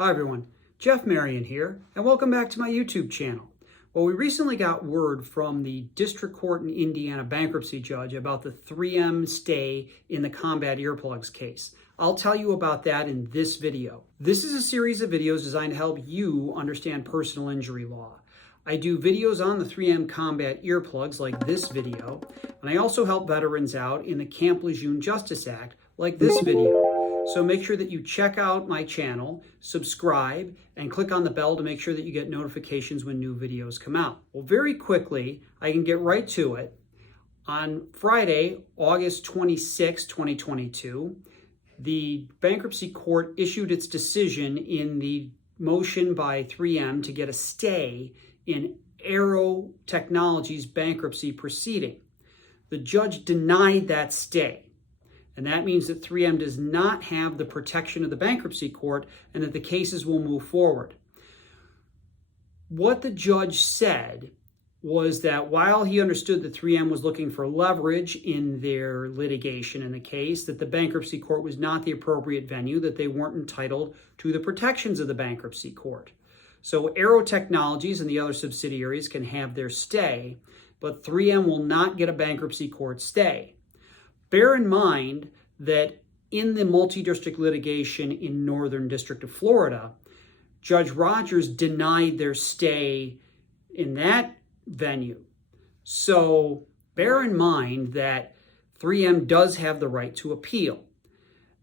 Hi everyone, Jeff Marion here, and welcome back to my YouTube channel. Well, we recently got word from the District Court in Indiana bankruptcy judge about the 3M stay in the combat earplugs case. I'll tell you about that in this video. This is a series of videos designed to help you understand personal injury law. I do videos on the 3M combat earplugs like this video, and I also help veterans out in the Camp Lejeune Justice Act like this video. So make sure that you check out my channel, subscribe, and click on the bell to make sure that you get notifications when new videos come out. Well, very quickly, I can get right to it. On Friday, August 26, 2022, the bankruptcy court issued its decision in the motion by 3M to get a stay in Aero Technologies bankruptcy proceeding. The judge denied that stay. And that means that 3M does not have the protection of the bankruptcy court and that the cases will move forward. What the judge said was that while he understood that 3M was looking for leverage in their litigation in the case, that the bankruptcy court was not the appropriate venue, that they weren't entitled to the protections of the bankruptcy court. So Aero Technologies and the other subsidiaries can have their stay, but 3M will not get a bankruptcy court stay. Bear in mind that in the multi-district litigation in Northern District of Florida, Judge Rogers denied their stay in that venue. So bear in mind that 3M does have the right to appeal.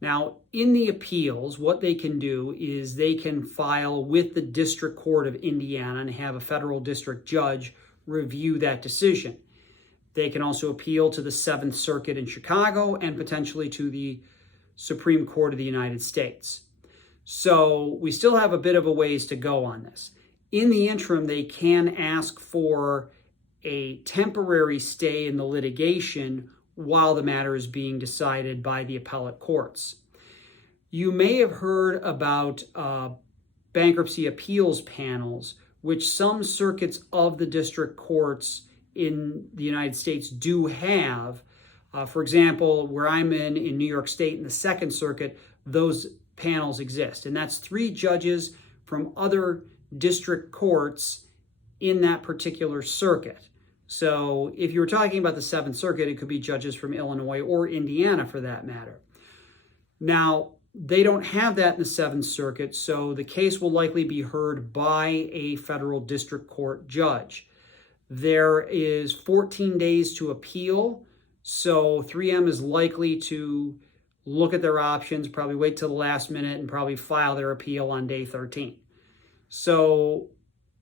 Now, in the appeals, what they can do is they can file with the District Court of Indiana and have a federal district judge review that decision. They can also appeal to the 7th Circuit in Chicago and potentially to the Supreme Court of the United States. So we still have a bit of a ways to go on this. In the interim, they can ask for a temporary stay in the litigation while the matter is being decided by the appellate courts. You may have heard about bankruptcy appeals panels, which some circuits of the district courts in the United States do have. For example, where I'm in New York State in the 2nd Circuit, those panels exist. And that's 3 judges from other district courts in that particular circuit. So if you were talking about the 7th Circuit, it could be judges from Illinois or Indiana for that matter. Now, they don't have that in the 7th Circuit, so the case will likely be heard by a federal district court judge. There is 14 days to appeal, so 3M is likely to look at their options, probably wait till the last minute, and probably file their appeal on day 13. So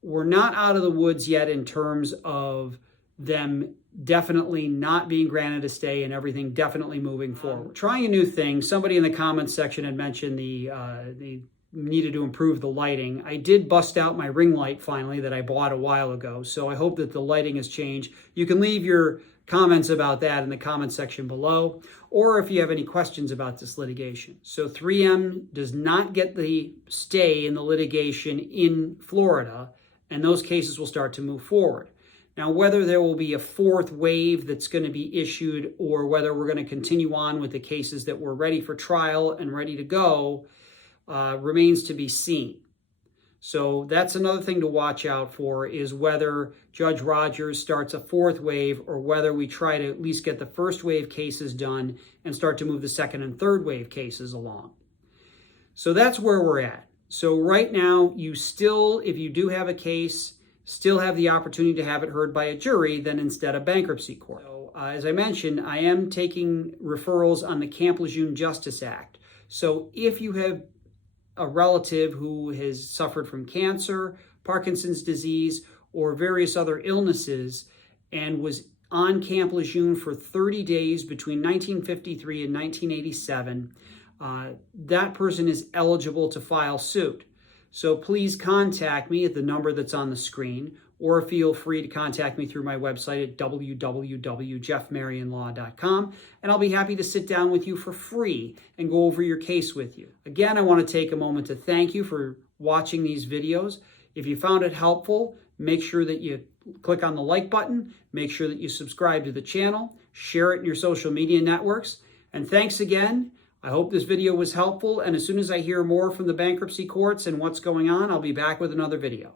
we're not out of the woods yet in terms of them definitely not being granted a stay and everything definitely moving forward. Trying a new thing. Somebody in the comments section had mentioned the needed to improve the lighting. I did bust out my ring light finally that I bought a while ago, so I hope that the lighting has changed. You can leave your comments about that in the comment section below, or if you have any questions about this litigation. So 3M does not get the stay in the litigation in Florida, and those cases will start to move forward. Now, whether there will be a 4th wave that's going to be issued or whether we're going to continue on with the cases that were ready for trial and ready to go remains to be seen. So that's another thing to watch out for, is whether Judge Rogers starts a 4th wave or whether we try to at least get the 1st wave cases done and start to move the 2nd and 3rd wave cases along. So that's where we're at. So right now, you still, if you do have a case, still have the opportunity to have it heard by a jury than instead of bankruptcy court. So, as I mentioned, I am taking referrals on the Camp Lejeune Justice Act. So if you have a relative who has suffered from cancer, Parkinson's disease, or various other illnesses and was on Camp Lejeune for 30 days between 1953 and 1987, that person is eligible to file suit. So please contact me at the number that's on the screen, or feel free to contact me through my website at www.jeffmarionlaw.com, and I'll be happy to sit down with you for free and go over your case with you. Again, I want to take a moment to thank you for watching these videos. If you found it helpful, make sure that you click on the like button, make sure that you subscribe to the channel, share it in your social media networks, and thanks again. I hope this video was helpful, and as soon as I hear more from the bankruptcy courts and what's going on, I'll be back with another video.